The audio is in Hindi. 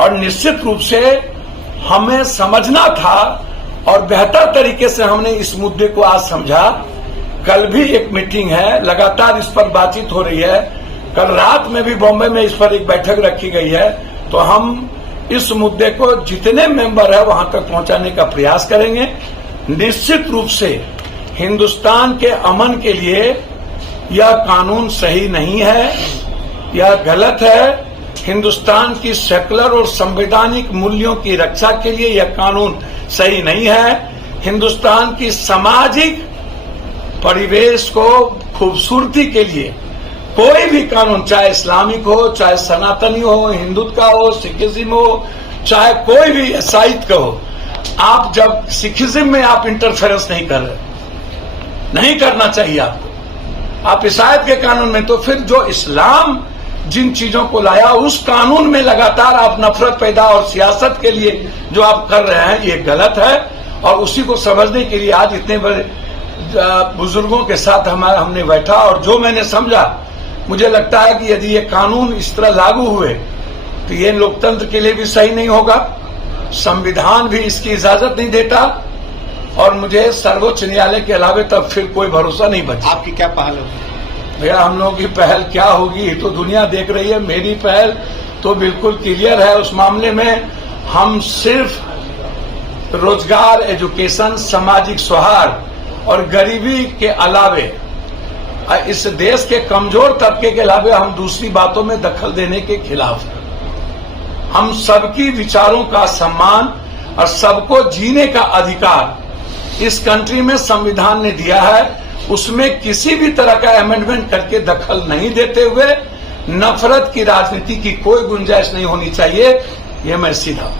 और निश्चित रूप से हमें समझना था और बेहतर तरीके से हमने इस मुद्दे को आज समझा। कल भी एक मीटिंग है, लगातार इस पर बातचीत हो रही है। कल रात में भी बॉम्बे में इस पर एक बैठक रखी गई है। तो हम इस मुद्दे को जितने मेंबर है वहां तक पहुंचाने का प्रयास करेंगे। निश्चित रूप से हिंदुस्तान के अमन के लिए यह कानून सही नहीं है, यह गलत है। हिंदुस्तान की सेकुलर और संवैधानिक मूल्यों की रक्षा के लिए यह कानून सही नहीं है। हिंदुस्तान की सामाजिक परिवेश को खूबसूरती के लिए कोई भी कानून, चाहे इस्लामिक हो, चाहे सनातनी हो, हिंदुत्व का हो, सिखिज्म हो, चाहे कोई भी ईसाईत का हो, आप जब सिखिज्म में आप इंटरफेरेंस नहीं कर रहे, नहीं करना चाहिए आपको। आप ईसाईत के कानून में, तो फिर जो इस्लाम जिन चीजों को लाया उस कानून में लगातार आप नफरत पैदा और सियासत के लिए जो आप कर रहे हैं, ये गलत है। और उसी को समझने के लिए आज इतने बड़े बुजुर्गों के साथ हमने बैठा और जो मैंने समझा, मुझे लगता है कि यदि ये कानून इस तरह लागू हुए तो ये लोकतंत्र के लिए भी सही नहीं होगा, संविधान भी इसकी इजाजत नहीं देता और मुझे सर्वोच्च न्यायालय के अलावे तब फिर कोई भरोसा नहीं बचा। आपकी क्या पहल होगी? भैया, हम लोगों की पहल क्या होगी तो दुनिया देख रही है। मेरी पहल तो बिल्कुल क्लियर है उस मामले में। हम सिर्फ रोजगार, एजुकेशन, सामाजिक सौहार्द और गरीबी के अलावे, इस देश के कमजोर तबके के अलावे हम दूसरी बातों में दखल देने के खिलाफ हैं। हम सबकी विचारों का सम्मान और सबको जीने का अधिकार इस कंट्री में संविधान ने दिया है। उसमें किसी भी तरह का अमेंडमेंट करके दखल नहीं देते हुए नफरत की राजनीति की कोई गुंजाइश नहीं होनी चाहिए। ये मैं सीधा